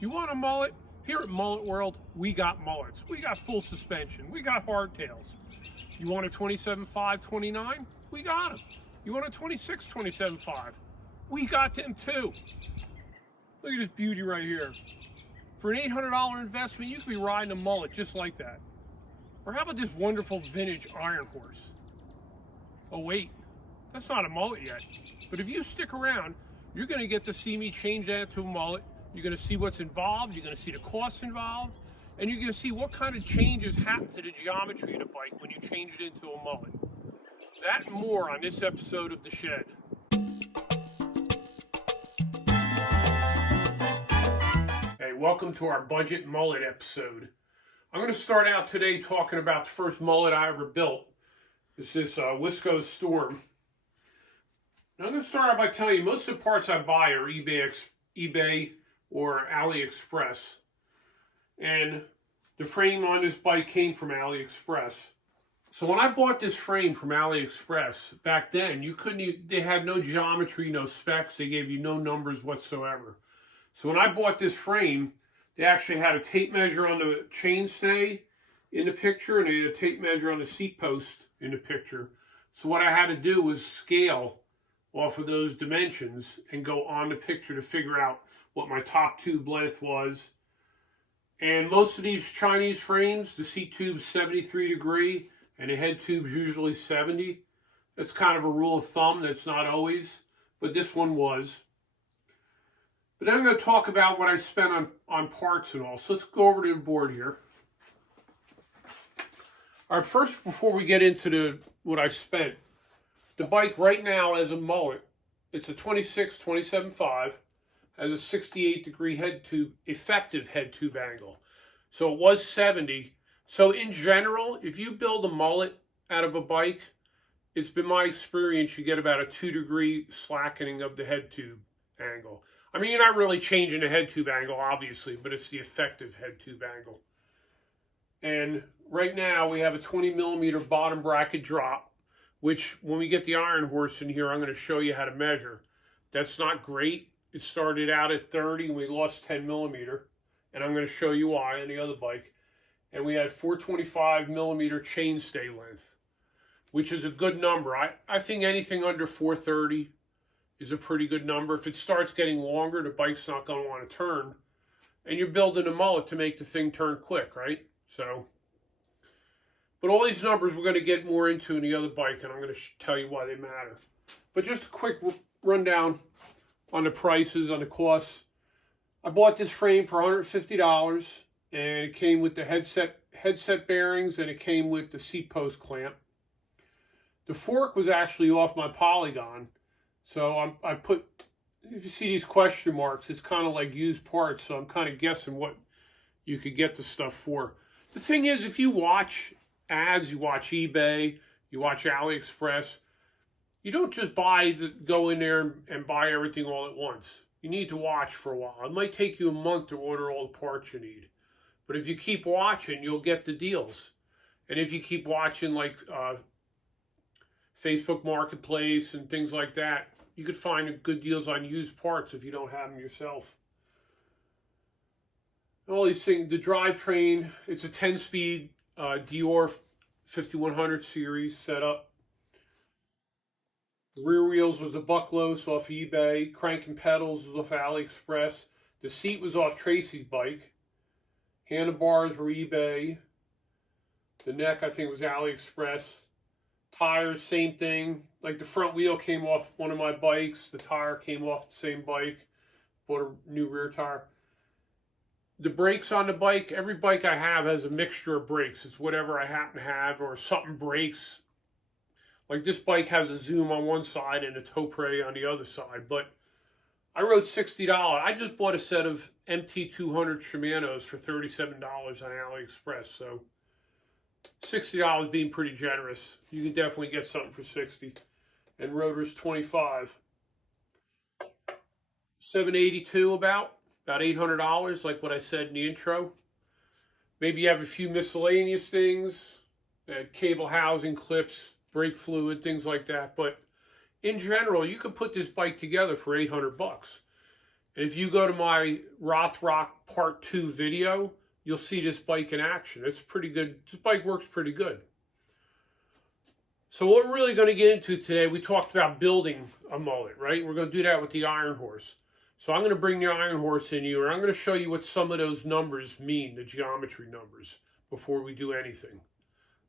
You want a mullet? Here at Mullet World, we got mullets. We got full suspension. We got hardtails. You want a 27.5, 29? We got them. You want a 26, 27.5? We got them too. Look at this beauty right here. For an $800 investment, you could be riding a mullet just like that. Or how about this wonderful vintage iron horse? Oh wait, that's not a mullet yet. But if you stick around, you're going to get to see me change that to a mullet. You're going to see what's involved. You're going to see the costs involved. And you're going to see what kind of changes happen to the geometry of the bike when you change it into a mullet. That and more on this episode of The Shed. Hey, welcome to our budget mullet episode. I'm going to start out today talking about the first mullet I ever built. It's this Wiscos Storm. Now, I'm going to start out by telling you most of the parts I buy are eBay or AliExpress. And the frame on this bike came from AliExpress. So when I bought this frame from AliExpress, back then, they had no geometry, no specs. They gave you no numbers whatsoever. So when I bought this frame, they actually had a tape measure on the chainstay in the picture, and they had a tape measure on the seat post in the picture. So what I had to do was scale off of those dimensions and go on the picture to figure out what my top tube length was. And most of these Chinese frames, the seat tube's 73 degree and the head tube's usually 70. That's kind of a rule of thumb. That's not always, but this one was. But then I'm going to talk about what I spent on parts and all. So let's go over to the board here. All right, first, before we get into what I spent, the bike right now as a mullet, it's a 26, 27.5, has a 68 degree head tube, effective head tube angle. So it was 70. So in general, if you build a mullet out of a bike, it's been my experience you get about a 2 degree slackening of the head tube angle. I mean, you're not really changing the head tube angle, obviously, but it's the effective head tube angle. And right now we have a 20 millimeter bottom bracket drop, which when we get the iron horse in here, I'm going to show you how to measure. That's not great. It started out at 30 and we lost 10 millimeter. And I'm going to show you why on the other bike. And we had 425 millimeter chainstay length, which is a good number. I think anything under 430 is a pretty good number. If it starts getting longer, the bike's not going to want to turn. And you're building a mullet to make the thing turn quick, right? So, but all these numbers we're going to get more into in the other bike, and I'm going to tell you why they matter. But just a quick rundown on the prices, on the costs. I bought this frame for $150, and it came with the headset bearings, and it came with the seat post clamp. The fork was actually off my polygon, so I put, if you see these question marks, it's kind of like used parts, so I'm kind of guessing what you could get the stuff for. The thing is, if you watch ads, you watch eBay, you watch AliExpress, you don't just go in there and buy everything all at once. You need to watch for a while. It might take you a month to order all the parts you need. But if you keep watching, you'll get the deals. And if you keep watching like Facebook Marketplace and things like that, you could find good deals on used parts if you don't have them yourself. All these things, the drivetrain, it's a 10-speed Dior 5100 series setup. The rear wheels was a Bucklos off eBay. Crank and pedals was off AliExpress. The seat was off Tracy's bike. Handlebars were eBay. The neck, I think, was AliExpress. Tires, same thing. Like the front wheel came off one of my bikes. The tire came off the same bike. Bought a new rear tire. The brakes on the bike, every bike I have has a mixture of brakes. It's whatever I happen to have, or something breaks. Like this bike has a Zoom on one side and a Topre on the other side. But I wrote $60. I just bought a set of MT200 Shimano's for $37 on AliExpress. So $60 being pretty generous. You can definitely get something for $60. And rotors $25. 782 about $800, like what I said in the intro. Maybe you have a few miscellaneous things, cable housing, clips, brake fluid, things like that. But in general, you could put this bike together for $800. And if you go to my Rothrock Part 2 video, you'll see this bike in action. It's pretty good. This bike works pretty good. So what we're really going to get into today, we talked about building a mullet, right? We're going to do that with the Iron Horse. So I'm going to bring the Iron Horse in you, and I'm going to show you what some of those numbers mean, the geometry numbers, before we do anything.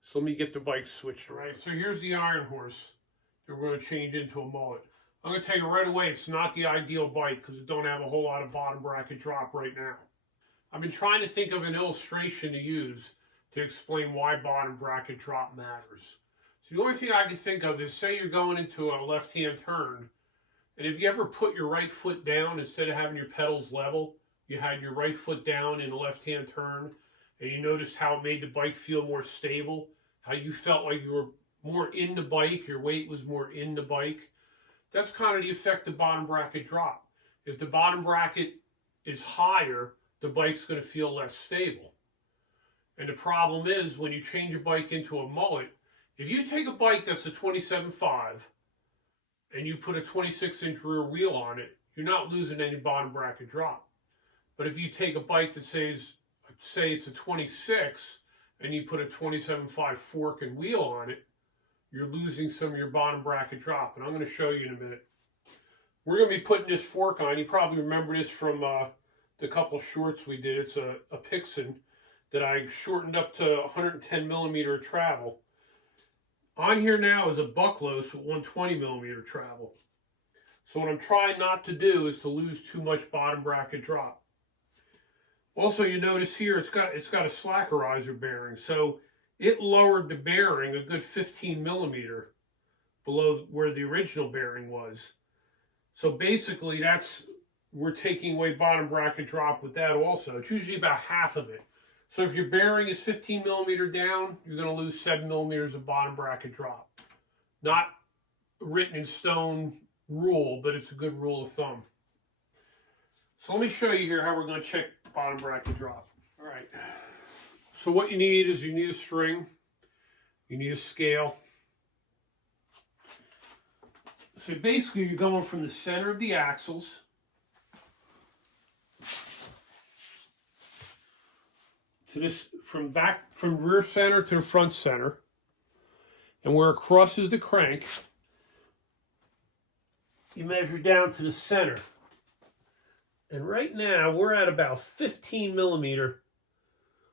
So let me get the bike switched around. Right, so here's the Iron Horse that we're going to change into a mullet. I'm going to tell you right away, it's not the ideal bike because it don't have a whole lot of bottom bracket drop right now. I've been trying to think of an illustration to use to explain why bottom bracket drop matters. So the only thing I can think of is, say you're going into a left-hand turn, and if you ever put your right foot down instead of having your pedals level, you had your right foot down in a left-hand turn, and you noticed how it made the bike feel more stable, how you felt like you were more in the bike, your weight was more in the bike. That's kind of the effect of bottom bracket drop. If the bottom bracket is higher, the bike's going to feel less stable. And the problem is, when you change a bike into a mullet, if you take a bike that's a 27.5 and you put a 26-inch rear wheel on it, you're not losing any bottom bracket drop. But if you take a bike that says it's a 26 and you put a 27.5 fork and wheel on it, you're losing some of your bottom bracket drop. And I'm going to show you in a minute. We're going to be putting this fork on. You probably remember this from the couple shorts we did. It's a Pixin that I shortened up to 110 millimeter travel. On here now is a Bucklos with 120 millimeter travel. So what I'm trying not to do is to lose too much bottom bracket drop. Also, you notice here it's got a slackerizer bearing. So it lowered the bearing a good 15 millimeter below where the original bearing was. So basically we're taking away bottom bracket drop with that also. It's usually about half of it. So if your bearing is 15 millimeter down, you're going to lose 7 millimeters of bottom bracket drop. Not a written in stone rule, but it's a good rule of thumb. So let me show you here how we're going to check bottom bracket drop. All right. So what you need is you need a string, you need a scale. So basically you're going from the center of the axles to this, from rear center to the front center, and where it crosses the crank, you measure down to the center. And right now we're at about 15 millimeter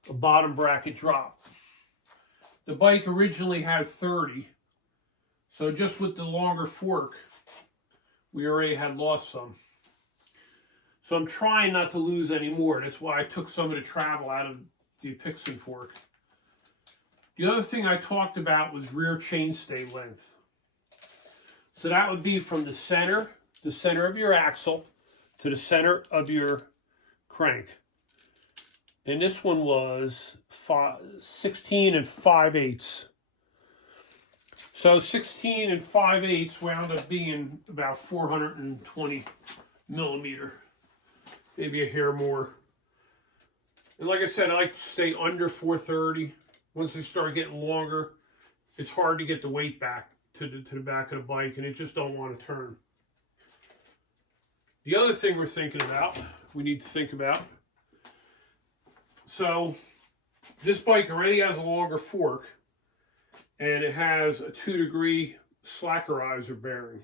of bottom bracket drop. The bike originally had 30, so just with the longer fork, we already had lost some. So I'm trying not to lose any more. That's why I took some of the travel out of the Pixin fork. The other thing I talked about was rear chainstay length. So that would be from the center of your axle to the center of your crank. And this one was 16 5/8. So 16 5/8 wound up being about 420 millimeter. Maybe a hair more. And like I said, I like to stay under 430. Once they start getting longer, it's hard to get the weight back to the back of the bike, and it just don't want to turn. The other thing we need to think about, so this bike already has a longer fork, and it has a 2-degree slackerizer bearing.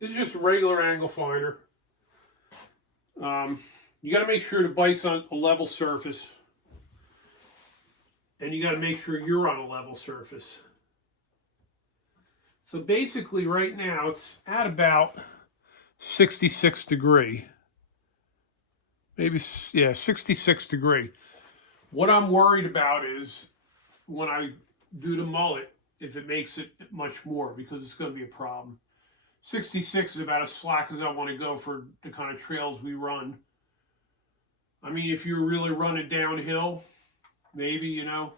This is just a regular angle finder. You got to make sure the bike's on a level surface, and you got to make sure you're on a level surface. So basically right now it's at about 66 degree. Maybe, yeah, 66 degree. What I'm worried about is when I do the mullet, if it makes it much more, because it's going to be a problem. 66 is about as slack as I want to go for the kind of trails we run. I mean, if you're really running downhill, maybe, you know,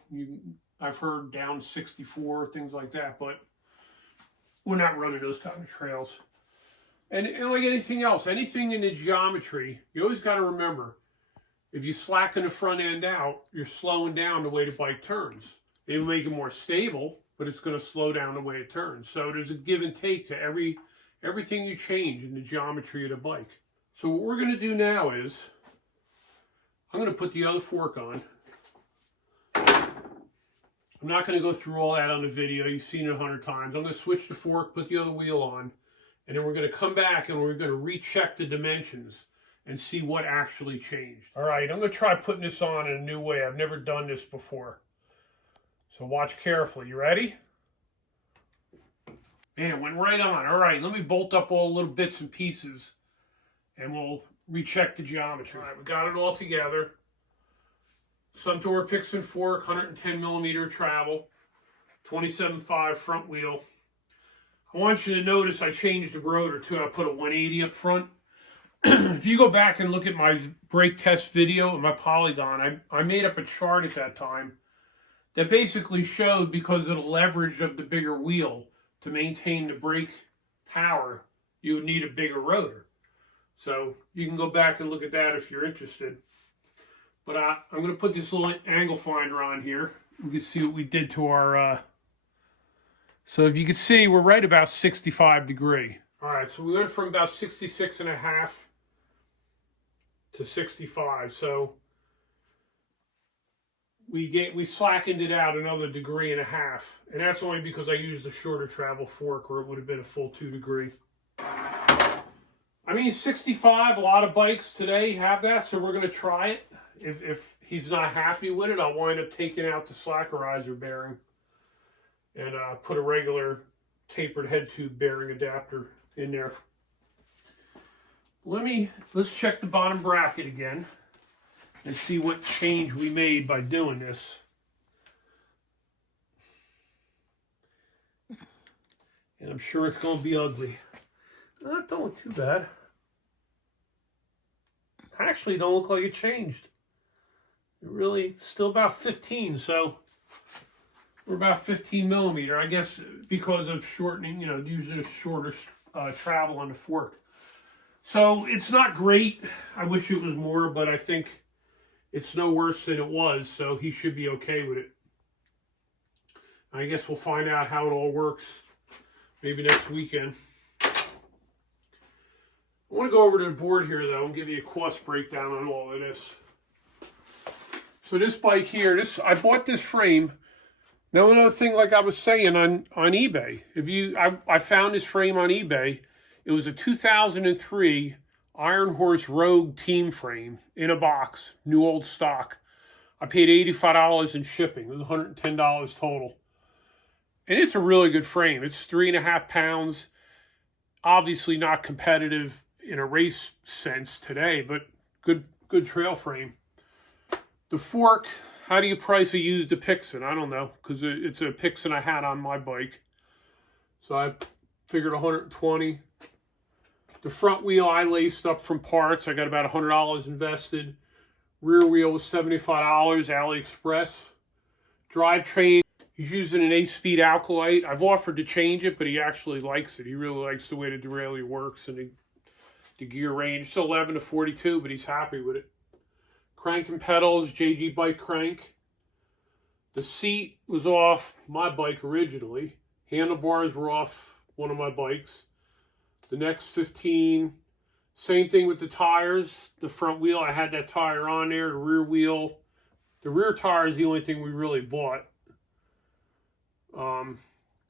I've heard down 64, things like that, but we're not running those kind of trails. And like anything else, anything in the geometry, you always got to remember, if you slacken the front end out, you're slowing down the way the bike turns. It will make it more stable, but it's going to slow down the way it turns. So there's a give and take to everything you change in the geometry of the bike. So what we're going to do now is, I'm going to put the other fork on. I'm not going to go through all that on the video. You've seen it 100 times. I'm going to switch the fork, put the other wheel on, and then we're going to come back and we're going to recheck the dimensions and see what actually changed. All right, I'm going to try putting this on in a new way. I've never done this before. So watch carefully. You ready? Man, it went right on. All right, let me bolt up all the little bits and pieces and we'll recheck the geometry. All right, we got it all together. Suntour picks and fork, 110 millimeter travel, 27.5 front wheel. I want you to notice I changed the rotor too. I put a 180 up front. If you go back and look at my brake test video and my polygon, I made up a chart at that time that basically showed, because of the leverage of the bigger wheel to maintain the brake power, you would need a bigger rotor. So you can go back and look at that if you're interested. But I'm going to put this little angle finder on here. We can see what we did to our... So if you can see, we're right about 65 degree. All right, so we went from about 66.5 to 65. So we slackened it out another 1.5 degrees. And that's only because I used the shorter travel fork, or it would have been a full 2 degree. I mean, 65, a lot of bikes today have that, so we're going to try it. If he's not happy with it, I'll wind up taking out the slackerizer bearing and put a regular tapered head tube bearing adapter in there. Let's check the bottom bracket again and see what change we made by doing this. And I'm sure it's going to be ugly. That don't look too bad. Actually, don't look like it changed. It really, still about 15, so we're about 15 millimeter. I guess because of shortening, using a shorter travel on the fork. So it's not great. I wish it was more, but I think it's no worse than it was, so he should be okay with it. I guess we'll find out how it all works maybe next weekend. I want to go over to the board here, though, and give you a cost breakdown on all of this. So this bike here, I bought this frame. Now another thing, like I was saying on eBay, I found this frame on eBay. It was a 2003 Iron Horse Rogue team frame in a box, new old stock. I paid $85 in shipping. It was $110 total. And it's a really good frame. It's 3.5 pounds. Obviously not competitive in a race sense today, but good trail frame. The fork, how do you price a used Pixen? I don't know, because it's a Pixen I had on my bike. So I figured 120. The front wheel I laced up from parts. I got about $100 invested. Rear wheel was $75, AliExpress. Drivetrain, he's using an 8-speed Alkalite. I've offered to change it, but he actually likes it. He really likes the way the derailleur works and the gear range. It's 11 to 42, but he's happy with it. Crank and pedals, JG bike crank. The seat was off my bike originally. Handlebars were off one of my bikes. The next 15, same thing with the tires. The front wheel, I had that tire on there. The rear wheel, the rear tire is the only thing we really bought.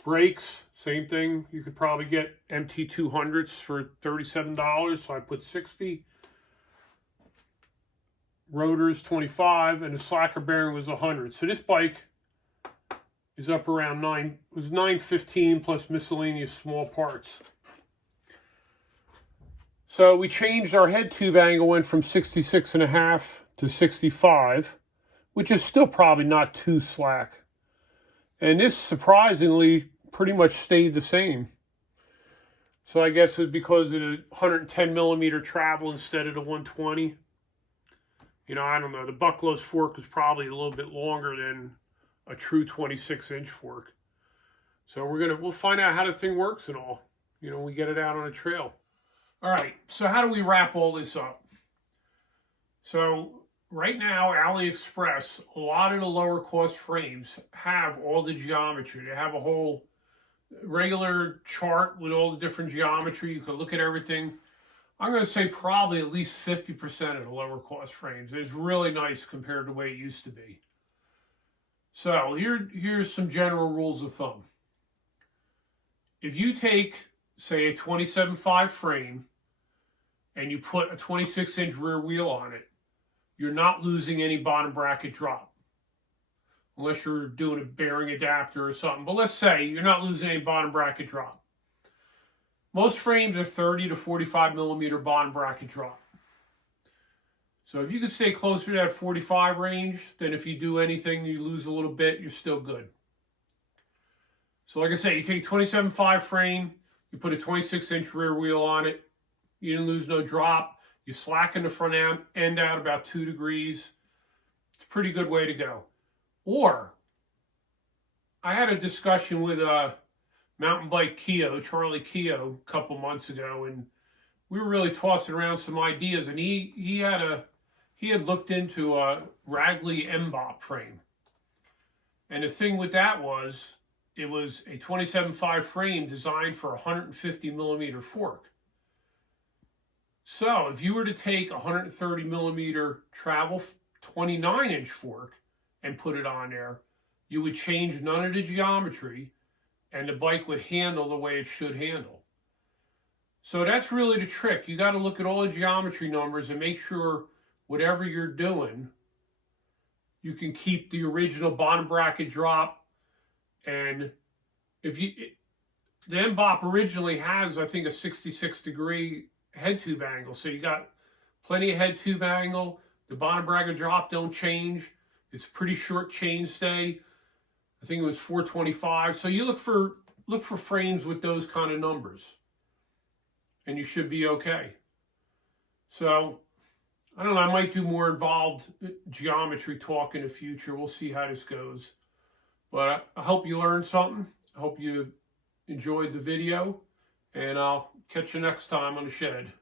Brakes, same thing. You could probably get MT200s for $37, so I put 60. Rotors 25, and the slacker bearing was 100. So this bike is up around $915 plus miscellaneous small parts. So we changed our head tube angle, went from 66.5 to 65, which is still probably not too slack. And this surprisingly pretty much stayed the same. So I guess it's because of the 110 millimeter travel instead of the 120. I don't know. The Bucklow's fork is probably a little bit longer than a true 26-inch fork. So we'll find out how the thing works and all. We get it out on a trail. All right. So how do we wrap all this up? So right now, AliExpress, a lot of the lower cost frames have all the geometry. They have a whole regular chart with all the different geometry. You can look at everything. I'm going to say probably at least 50% of the lower cost frames. It's really nice compared to the way it used to be. So here's some general rules of thumb. If you take, say, a 27.5 frame and you put a 26-inch rear wheel on it, you're not losing any bottom bracket drop. Unless you're doing a bearing adapter or something. But let's say you're not losing any bottom bracket drop. Most frames are 30 to 45 millimeter bottom bracket drop. So if you can stay closer to that 45 range, then if you do anything, you lose a little bit, you're still good. So like I say, you take a 27.5 frame, you put a 26-inch rear wheel on it, you didn't lose no drop, you slacken the front end out about 2 degrees. It's a pretty good way to go. Or, I had a discussion with Mountain Bike Keogh, Charlie Keogh, a couple months ago, and we were really tossing around some ideas, and he had looked into a Ragley MBOP frame. And the thing with that was, it was a 27.5 frame designed for a 150 millimeter fork. So if you were to take a 130 millimeter travel 29-inch fork and put it on there, you would change none of the geometry and the bike would handle the way it should handle. So that's really the trick. You got to look at all the geometry numbers and make sure whatever you're doing, you can keep the original bottom bracket drop. And if the MBOP originally has, I think, a 66-degree head tube angle. So you got plenty of head tube angle. The bottom bracket drop don't change. It's a pretty short chain stay. I think it was 425. So you look for frames with those kind of numbers, and you should be okay. So I don't know. I might do more involved geometry talk in the future. We'll see how this goes. But I hope you learned something. I hope you enjoyed the video, and I'll catch you next time on the shed.